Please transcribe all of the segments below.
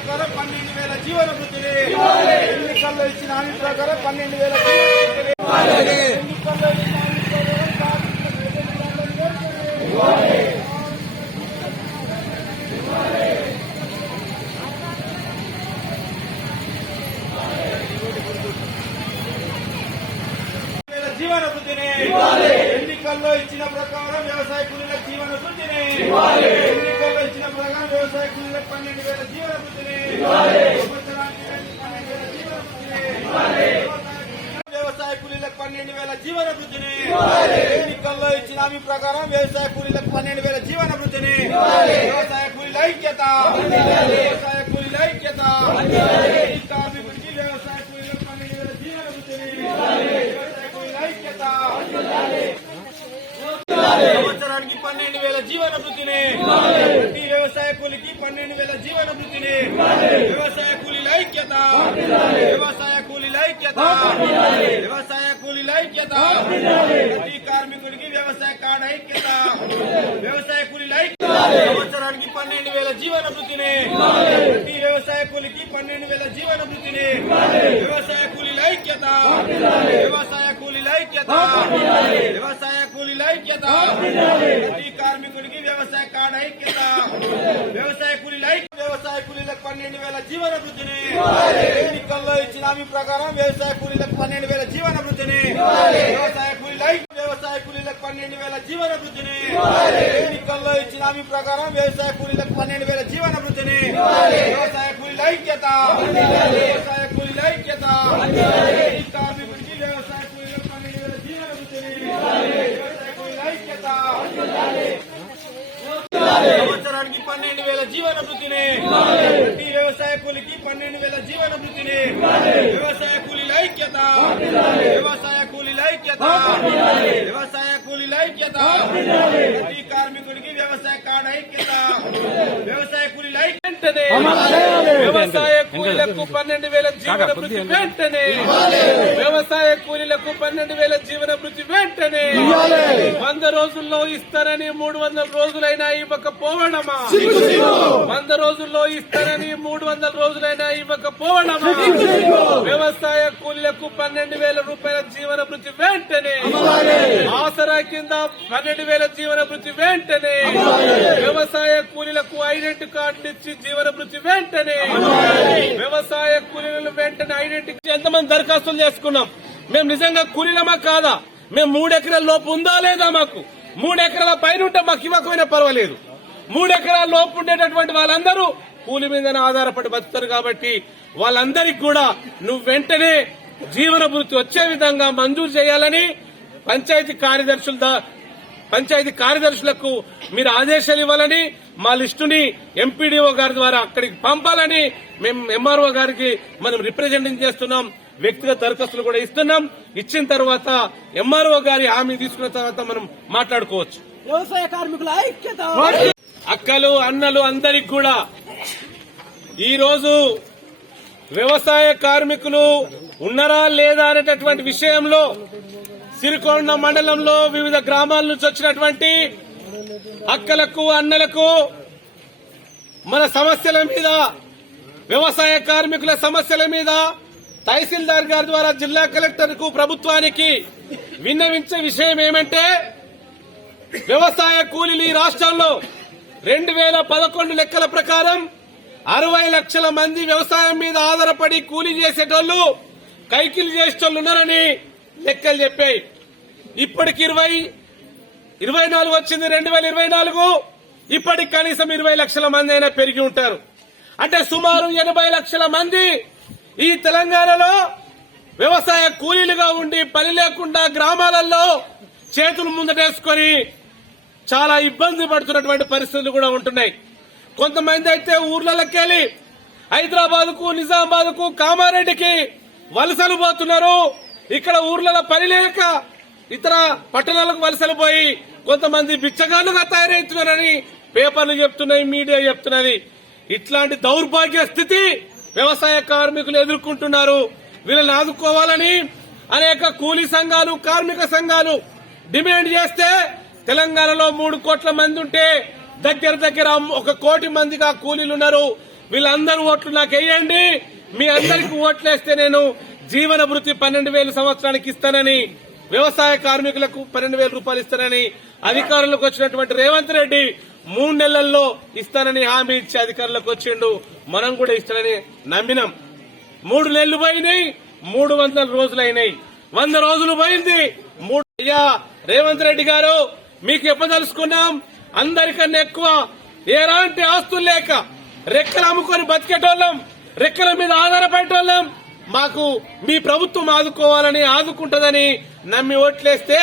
ప్రకారం 12,000 జీవన వృత్తిని ఎన్నికల్లో ఇచ్చిన హామీ ప్రకారం 12,000 ఎన్నికల్లో ఇచ్చిన హామీ జీవన వృత్తిని ఎన్నికల్లో ఇచ్చిన ప్రకారం వ్యవసాయ కూలీల జీవన వృత్తిని ఎన్నికల్లో ఇచ్చిన ప్రకారం వ్యవసాయ కూలీలకు 12,000 జీవన వృత్తిని వ్యవసాయ కూలీలకు 12,000 జీవన వృత్తిని ఎన్నికల్లో ఇచ్చిన హామీ ప్రకారం వ్యవసాయ కూలీలకు 12,000 జీవన వృత్తిని వ్యవసాయ కూలీల ఐక్యత వ్యవసాయ కూలీల ఐక్యత కార్మికుడికి వ్యవసాయ కూలీలకు 12,000 జీవన వృత్తిని సంవత్సరానికి 12,000 జీవన వృత్తిని ప్రతి వ్యవసాయ కూలికి 12,000 జీవన వృత్తిని వ్యవసాయ కూలీల ఐక్యత వ్యవసాయ కూలీల ఐక్యత వ్యవసాయ కూలీల ఐక్యత ప్రతి కార్మికుడికి వ్యవసాయ కార్డు ఐక్యత వ్యవసాయ కూలీల ఐక్యత సంవత్సరానికి 12,000 జీవన వృత్తిని ప్రతి వ్యవసాయ కూలికి 12,000 జీవన వృత్తిని వ్యవసాయ కూలీల ఐక్యత వ్యవసాయ కూలీల ఐక్యత వ్యవసాయ కూలీల ఐక్యత ప్రతి కార్మికుడికి వ్యవసాయ కార్డు ఐక్యత వ్యవసాయ కూలీల వ్యవసాయ కూలీలకు 12,000 జీవన వృత్తిని ఎన్నికల్లో ఇచ్చిన హామీ ప్రకారం వ్యవసాయ కూలీలకు 12,000 జీవన వృత్తిని వ్యవసాయ కూలీల వ్యవసాయ కూలీలకు 12,000 జీవన వృత్తిని ఎన్నికల్లో ఇచ్చిన హామీ ప్రకారం వ్యవసాయ కూలీలకు 12,000 జీవన వృత్తిని వ్యవసాయ కూలీల ఐక్యత వ్యవసాయ కూలీల ఐక్యత కార్మికుడికి వ్యవసాయ కూలీలకు 12,000 జీవన వృత్తిని వ్యవసాయ కూలీల ఐక్యత సంవత్సరానికి 12,000 జీవన వృత్తిని ప్రతి వ్యవసాయ కూలికి 12,000 జీవన వృత్తిని వ్యవసాయ కూలీల ఐక్యత వ్యవసాయ కూలీల ఐక్యత వ్యవసాయ కూలీల ఐక్యత ప్రతి కార్మికుడికి వ్యవసాయ కార్డు ఐక్యత వ్యవసాయ కూలీల వెంటనే వ్యవసాయ కూలీలకు 12,000 జీవన వృత్తి వెంటనే వ్యవసాయ కూలీలకు 12,000 జీవన వృత్తి వెంటనే 100 రోజుల్లో ఇస్తారని 300 రోజులైనా ఇవ్వకపోవడమా 100 రోజుల్లో ఇస్తారని 300 రోజులైనా ఇవ్వకపోవడమా వ్యవసాయ కూలీలకు 12,000 రూపాయల జీవన వృత్తి వెంటనే ఆసరా కింద 12,000 జీవన వృత్తి వెంటనే వ్యవసాయ కూలీలకు ఐడెంటిటీ కార్డులు ఇచ్చి జీవన వృత్తి వెంటనే వ్యవసాయ కూలీలను వెంటనే ఐడెంటిటీ ఎంతమంది దరఖాస్తులు చేసుకున్నాం మేము నిజంగా కూలీలమా కాదా మేము 3 ఎకరాల లోపు ఉందా లేదా మాకు 3 ఎకరాల పైన ఉంటే మాకు ఇవ్వకపోయినా పర్వాలేదు 3 ఎకరాల లోపు ఉండేటటువంటి వాళ్ళందరూ కూలి మీదనే ఆధారపడి బతుకుతారు కాబట్టి వాళ్ళందరికీ కూడా నువ్వు వెంటనే జీవన వృత్తి వచ్చే విధంగా మంజూరు చేయాలని పంచాయతీ కార్యదర్శులకు మీరు ఆదేశాలు ఇవ్వాలని మా లిస్టుని ఎంపీడీఓ గారి ద్వారా అక్కడికి పంపాలని మేము ఎంఆర్ఓ గారికి మనం రిప్రజెంటింగ్ చేస్తున్నాం వ్యక్తిగత దరఖాస్తులు కూడా ఇస్తున్నాం ఇచ్చిన తర్వాత ఎంఆర్ఓ గారి హామీ తీసుకున్న తర్వాత మనం మాట్లాడుకోవచ్చు వ్యవసాయ కార్మికుల ఐక్యత అక్కలు అన్నలు అందరికి కూడా ఈ రోజు వ్యవసాయ కార్మికులు ఉన్నారా లేదా అనేటటువంటి విషయంలో సిరికొండ మండలంలో వివిధ గ్రామాల నుంచి వచ్చినటువంటి అక్కలకు అన్నలకు మన సమస్యల మీద వ్యవసాయ కార్మికుల సమస్యల మీద తహసీల్దార్ గారి ద్వారా జిల్లా కలెక్టర్ కు ప్రభుత్వానికి విన్నవించే విషయం ఏమంటే వ్యవసాయ కూలీలు ఈ రాష్ట్రంలో 2011 లెక్కల ప్రకారం 60 లక్షల మంది వ్యవసాయం మీద ఆధారపడి కూలీ చేసేటోళ్లు కైకిలు చేసేటోళ్లు ఉన్నారని లెక్కలు చెప్పాయి ఇప్పటికి 24 వచ్చింది 2024 ఇప్పటికి కనీసం 20 లక్షల మంది అయినా పెరిగి ఉంటారు అంటే సుమారు 80 లక్షల మంది ఈ తెలంగాణలో వ్యవసాయ కూలీలుగా ఉండి పని లేకుండా గ్రామాలలో చేతులు ముందటేసుకొని చాలా ఇబ్బంది పడుతున్నటువంటి పరిస్థితులు కూడా ఉంటున్నాయి కొంతమంది అయితే ఊర్లకెళ్లి హైదరాబాద్ కు నిజామాబాద్ కు కామారెడ్డికి వలసలు పోతున్నారు ఇక్కడ ఊర్లలో పని లేక ఇతర పట్టణాలకు వలసలు పోయి కొంతమంది బిచ్చగాళ్లుగా తయారవుతున్నారని పేపర్లు చెప్తున్నాయి మీడియా చెప్తున్నది ఇట్లాంటి దౌర్భాగ్య స్థితి వ్యవసాయ కార్మికులు ఎదుర్కొంటున్నారు వీళ్ళని ఆదుకోవాలని అనేక కూలీ సంఘాలు కార్మిక సంఘాలు డిమాండ్ చేస్తే తెలంగాణలో 3 కోట్ల మంది ఉంటే దగ్గర 1 కోటి మందిగా కూలీలు ఉన్నారు వీళ్ళందరూ ఓట్లు నాకు వేయండి. మీ అందరికి ఓట్లేస్తే నేను జీవన భృతి 12,000 సంవత్సరానికి ఇస్తానని, వ్యవసాయ కార్మికులకు 12,000 రూపాయలు ఇస్తానని అధికారంలోకి వచ్చినటువంటి రేవంత్ రెడ్డి 3 నెలల్లో ఇస్తానని హామీ ఇచ్చి అధికారంలోకి వచ్చిండు. మనం కూడా ఇస్తానని నమ్మినాం. 3 నెలలు పోయినాయి, 300 రోజులు అయినాయి, 100 రోజులు పోయింది. అయ్యా రేవంత్ రెడ్డి గారు, మీకు చెప్పదలుచుకున్నాం, అందరికన్నా ఎక్కువ ఎలాంటి ఆస్తులు లేక రెక్కలు అమ్ముకొని బతికేటోళ్ళం, రెక్కల మీద ఆధారపడేటోళ్ళం. మాకు మీ ప్రభుత్వం ఆదుకోవాలని, ఆదుకుంటదని నమ్మి ఓట్లేస్తే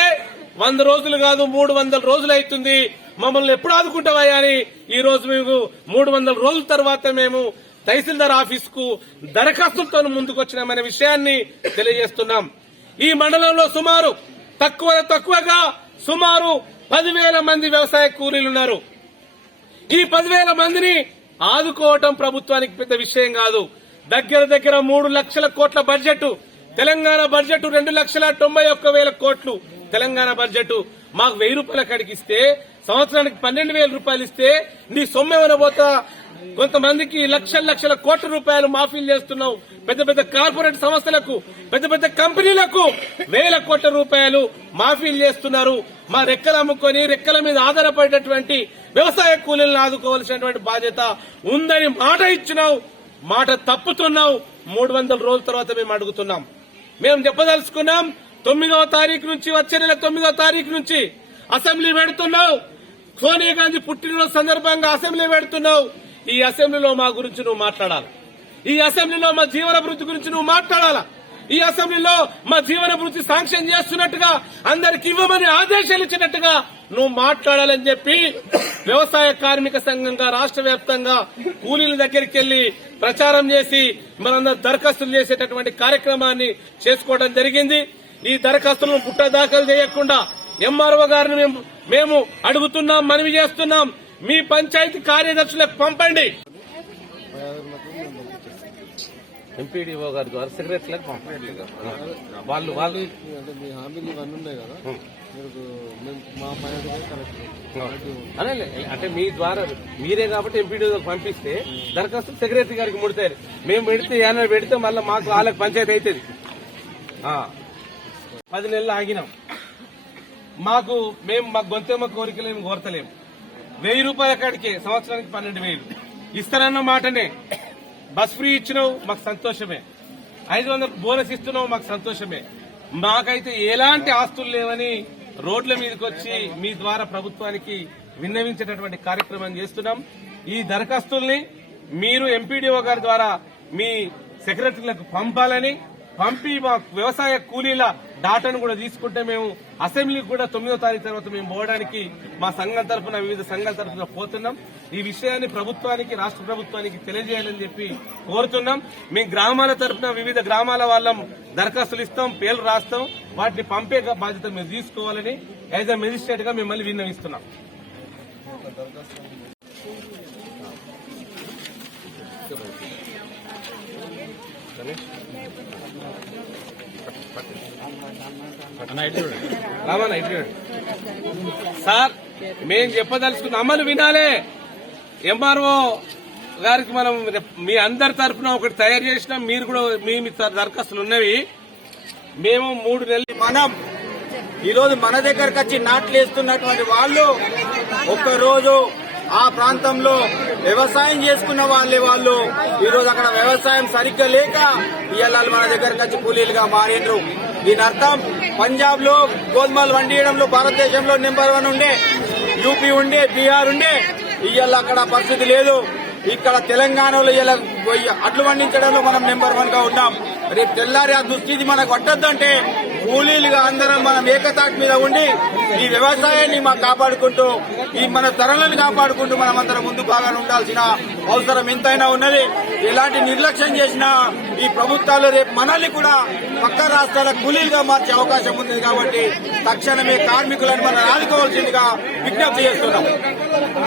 100 రోజులు కాదు 300 రోజులు అవుతుంది. మమ్మల్ని ఎప్పుడు ఆదుకుంటావా అని ఈ రోజు మేము 300 రోజుల తర్వాత మేము తహసీల్దార్ ఆఫీస్ కు దరఖాస్తులతో ముందుకు వచ్చినామనే విషయాన్ని తెలియజేస్తున్నాం. ఈ మండలంలో సుమారు తక్కువగా సుమారు 10,000 మంది వ్యవసాయ కూలీలున్నారు. ఈ 10,000 మందిని ఆదుకోవటం ప్రభుత్వానికి పెద్ద విషయం కాదు. దగ్గర 3 లక్షల కోట్ల బడ్జెట్, తెలంగాణ బడ్జెట్ 2,91,000 కోట్లు తెలంగాణ బడ్జెట్. మాకు 1,000 రూపాయల కాడికి ఇస్తే, సంవత్సరానికి 12,000 రూపాయలు ఇస్తే నీ సొమ్మేమన పోతా? కొంతమందికి లక్షల కోట్ల రూపాయలు మాఫీలు చేస్తున్నావు. పెద్ద కార్పొరేట్ సంస్థలకు, పెద్ద కంపెనీలకు 1,000 కోట్ల రూపాయలు మాఫీలు చేస్తున్నారు. మా రెక్కలు అమ్ముకొని రెక్కల మీద ఆధారపడేటటువంటి వ్యవసాయ కూలీలను ఆదుకోవాల్సినటువంటి బాధ్యత ఉందని మాట ఇచ్చినావు, మాట తప్పుతున్నావు. 300 రోజుల తర్వాత మేము అడుగుతున్నాం. మేము చెప్పదలుచుకున్నాం, 9వ తారీఖు నుంచి, వచ్చే నెల 9వ తారీఖు నుంచి అసెంబ్లీ పెడుతున్నావు. సోనియా గాంధీ పుట్టినరోజు సందర్భంగా అసెంబ్లీ పెడుతున్నావు. ఈ అసెంబ్లీలో మా గురించి నువ్వు మాట్లాడాలి. ఈ అసెంబ్లీలో మా జీవన భృతి గురించి నువ్వు మాట్లాడాలా. ఈ అసెంబ్లీలో మా జీవన భృతి శాంక్షన్ చేస్తున్నట్టుగా, అందరికి ఇవ్వమని ఆదేశాలు ఇచ్చినట్టుగా నువ్వు మాట్లాడాలని చెప్పి వ్యవసాయ కార్మిక సంఘంగా రాష్ట్ర వ్యాప్తంగా కూలీల దగ్గరికి వెళ్లి ప్రచారం చేసి మనందరూ దరఖాస్తులు చేసేటటువంటి కార్యక్రమాన్ని చేసుకోవడం జరిగింది. ఈ దరఖాస్తులను పుట్ట దాఖలు చేయకుండా ఎంఆర్ఓ గారిని మేము అడుగుతున్నాం, మనవి చేస్తున్నాం. మీ పంచాయతీ కార్యదర్శులకు పంపండి. ఎంపీడీఓ గారి ద్వారా సెక్రటరీలకు పంపండి. వాళ్ళు మీ హామీలు ఇవన్నీ ఉన్నాయి కదా, మా అదే అంటే మీ ద్వారా మీరే కాబట్టి ఎంపీడీఓ పంపిస్తే దరఖాస్తు సెక్రటరీ గారికి ముడతారు. మేము పెడితే మళ్ళీ మాకు వాళ్ళకి పంచాయతీ అవుతుంది. 10 నెలలు ఆగినాం. మాకు గొంతెమ్మ కోరికలు ఏమి కోరతలేము. 1,000 రూపాయల కాడికే సంవత్సరానికి 12,000 ఇస్తానన్న మాటనే. బస్ ఫ్రీ ఇచ్చినావు, మాకు సంతోషమే. 500 బోనస్ ఇస్తున్నావు, మాకు సంతోషమే. మాకైతే ఎలాంటి ఆస్తులు లేవని రోడ్ల మీదకి వచ్చి మీ ద్వారా ప్రభుత్వానికి విన్నవించేటటువంటి కార్యక్రమం చేస్తున్నాం. ఈ దరఖాస్తుల్ని మీరు ఎంపీడీఓ గారి ద్వారా మీ సెక్రటరీలకు పంపి మా వ్యవసాయ కూలీల డాటాను కూడా తీసుకుంటే మేము అసెంబ్లీకి కూడా 9వ తారీఖు తర్వాత మేము పోవడానికి మా సంఘం తరఫున, వివిధ సంఘాల తరఫున పోతున్నాం. ఈ విషయాన్ని ప్రభుత్వానికి, రాష్ట్ర ప్రభుత్వానికి తెలియజేయాలని చెప్పి కోరుతున్నాం. మీ గ్రామాల తరఫున వివిధ గ్రామాల వాళ్ళం దరఖాస్తులు ఇస్తాం, పేర్లు రాస్తాం. వాటిని పంపే బాధ్యత మీరు తీసుకోవాలని యాజ్ ఎ మెజిస్ట్రేట్ గా మిమ్మల్ని విన్నవిస్తున్నాం. సార్, మేం చెప్పదలుచుకున్న అమలు వినాలే. ఎంఆర్ఓ గారికి మనం మీ అందరి తరఫున ఒకటి తయారు చేసినాం. మీరు కూడా మీ దరఖాస్తులు ఉన్నవి. మేము 3 నెలలు మనం ఈరోజు మన దగ్గరకు వచ్చి నాట్లేస్తున్నటువంటి వాళ్ళు ఒక్కరోజు ఆ ప్రాంతంలో వ్యవసాయం చేసుకున్న వాళ్ళు ఈరోజు అక్కడ వ్యవసాయం సరిగ్గా లేక ఇవాళ మన దగ్గరకు వచ్చి కూలీలుగా మారిండ్రు. దీని అర్థం పంజాబ్ లో గోధుమలు వండియడంలో భారతదేశంలో నెంబర్ 1 ఉండే, యూపీ ఉండే, బీహార్ ఉండే. ఇవాళ అక్కడ పరిస్థితి లేదు. ఇక్కడ తెలంగాణలో ఇలా అడ్లు పండించడంలో మనం నెంబర్ 1 గా ఉన్నాం. రేపు తెల్లారి ఆ దుస్థితి మనకు పట్టద్దంటే కూలీలుగా అందరం మనం ఏకతాటి మీద ఉండి ఈ వ్యవసాయాన్ని కాపాడుకుంటూ, ఈ మన ధరలను కాపాడుకుంటూ మనం అందరం ముందు బాగా ఉండాల్సిన అవసరం ఎంతైనా ఉన్నది. ఎలాంటి నిర్లక్ష్యం చేసినా ఈ ప్రభుత్వాలు రేపు మనల్ని కూడా పక్క రాష్ట్రాల కూలీలుగా మార్చే అవకాశం ఉంది. కాబట్టి తక్షణమే కార్మికులను మనం ఆదుకోవాల్సిందిగా విజ్ఞప్తి చేస్తున్నాం.